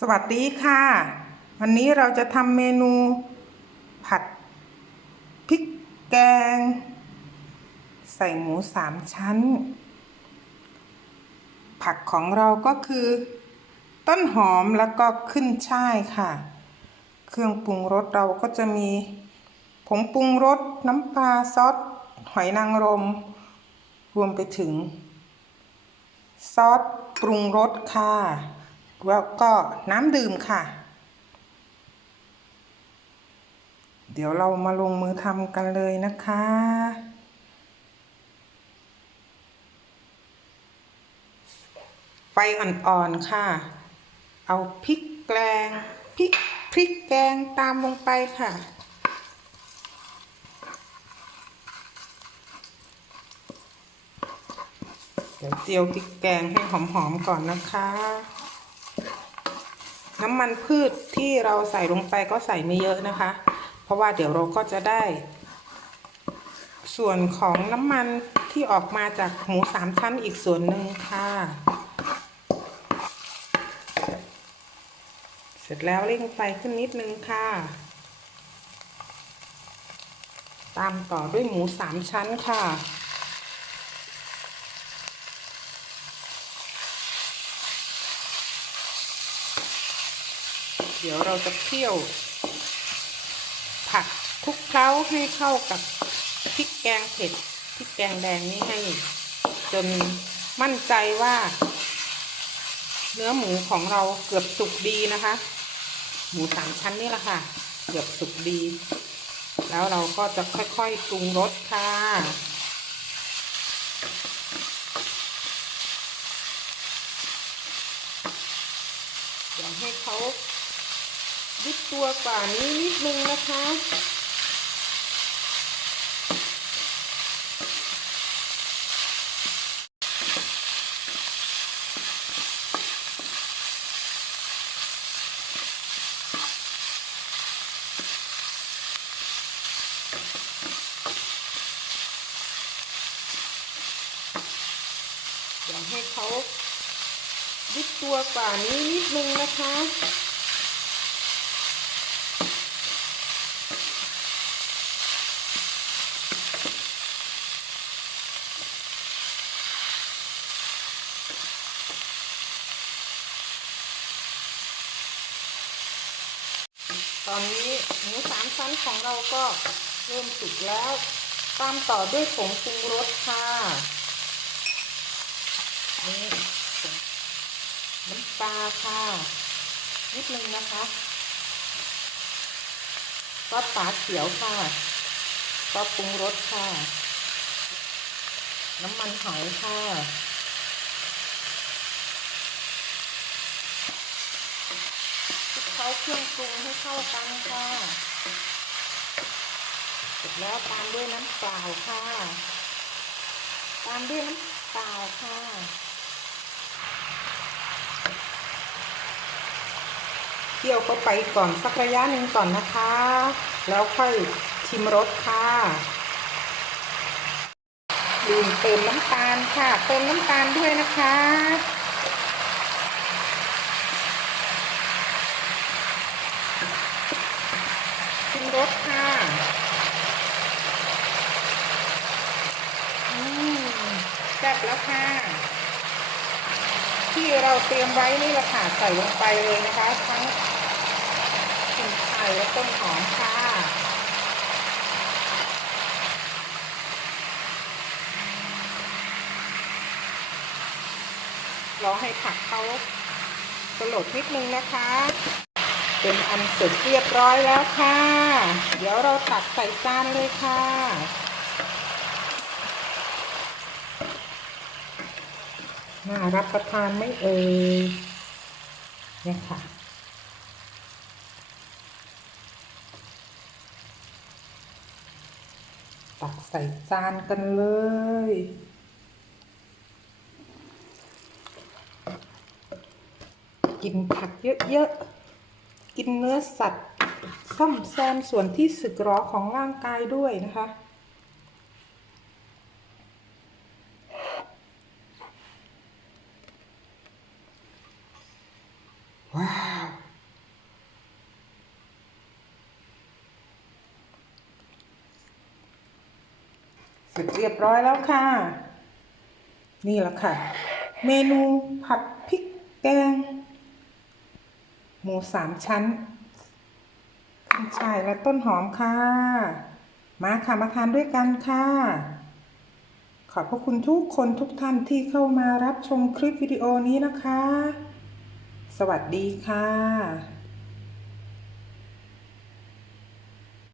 สวัสดีค่ะ วันนี้เราจะทำเมนู ผัดพริกแกง ใส่หมูสามชั้น ผักของเราก็คือ ต้นหอมแล้วก็ขึ้นช่ายค่ะ เครื่องปรุงรสเราก็จะมีผงปรุงรสน้ำปลาซอสหอยนางรม รวมไปถึง ซอสปรุงรสค่ะ แล้วก็น้ำดื่มค่ะ เดี๋ยวเรามาลงมือทำกันเลยนะคะ ไฟอ่อนๆค่ะ เอาพริกแกงพริกพริกแกงตามลงไปค่ะเดี๋ยวเจียวพริกแกงให้หอมๆก่อนนะคะ น้ำมันพืชที่เราใส่ลงไปก็ใส่ไม่เยอะนะคะ เพราะว่าเดี๋ยวเราก็จะได้ ส่วนของน้ำมันที่ออกมาจากหมูสามชั้นอีกส่วนหนึ่งค่ะ เสร็จแล้วเร่งไฟขึ้นนิดนึงค่ะ ตามต่อด้วยหมูสามชั้นค่ะ เดี๋ยวเราจะเคี่ยว ผัดคลุกเคล้าให้เข้ากับพริกแกงเผ็ดพริกแกงแดงนี้ให้ จนมั่นใจว่า เนื้อหมูของเราเกือบสุกดีนะคะ หมูสามชั้นนี่แหละค่ะ เกือบสุกดี แล้วเราก็จะค่อยๆปรุงรสค่ะเดี๋ยวให้เขา ยึดตัวกว่านี้นิดนึงนะคะเดี๋ยวให้เขายึดตัวกว่านี้นิดนึงนะคะ ตอนนี้หมูสามชั้นของเราก็เริ่มสุกแล้ว ตามต่อด้วยผงปรุงรสค่ะนี่น้ำปลาค่ะ นิดนึงนะคะซอสฝาเขียวค่ะซอสปรุงรสค่ะ น้ำมันหอยค่ะ คลุก เคล้าเครื่องปรุงให้เข้ากันค่ะเสร็จแล้วตามด้วยน้ำเปล่าค่ะ ตามด้วยน้ำเปล่าค่ะเคี่ยวเข้าไปก่อนสักระยะหนึ่งก่อนนะคะ แล้วค่อยชิมรสค่ะลืมเติมน้ำตาลค่ะ เติมน้ำตาลด้วยนะคะ ชิม รสค่ะอืมแซ่บแล้วค่ะ ที่เราเตรียมไว้นี่แหละค่ะใส่ลงไปเลยนะคะทั้งขิงไข่และต้นหอมค่ะรอให้ผักเขาสลดนิดนึงนะคะ เป็นอันเสร็จเรียบร้อยแล้วค่ะ เดี๋ยวเราตักใส่จานเลยค่ะ น่ารับประทานไม่เอ่ยเนี่ยค่ะตักใส่จานกันเลย กินผักเยอะๆ กินเนื้อสัตว์ซ่อมแซมส่วนที่สึกหรอของร่างกายด้วยนะคะว้าว เสร็จเรียบร้อยแล้วค่ะ นี่แหละค่ะ เมนูผัดพริกแกง หมูสามชั้นขึ้นช่ายและต้นหอมค่ะ มาค่ะมาทานด้วยกันค่ะ ขอบพระคุณทุกคนทุกท่านที่เข้ามารับชมคลิปวิดีโอนี้นะคะ สวัสดีค่ะ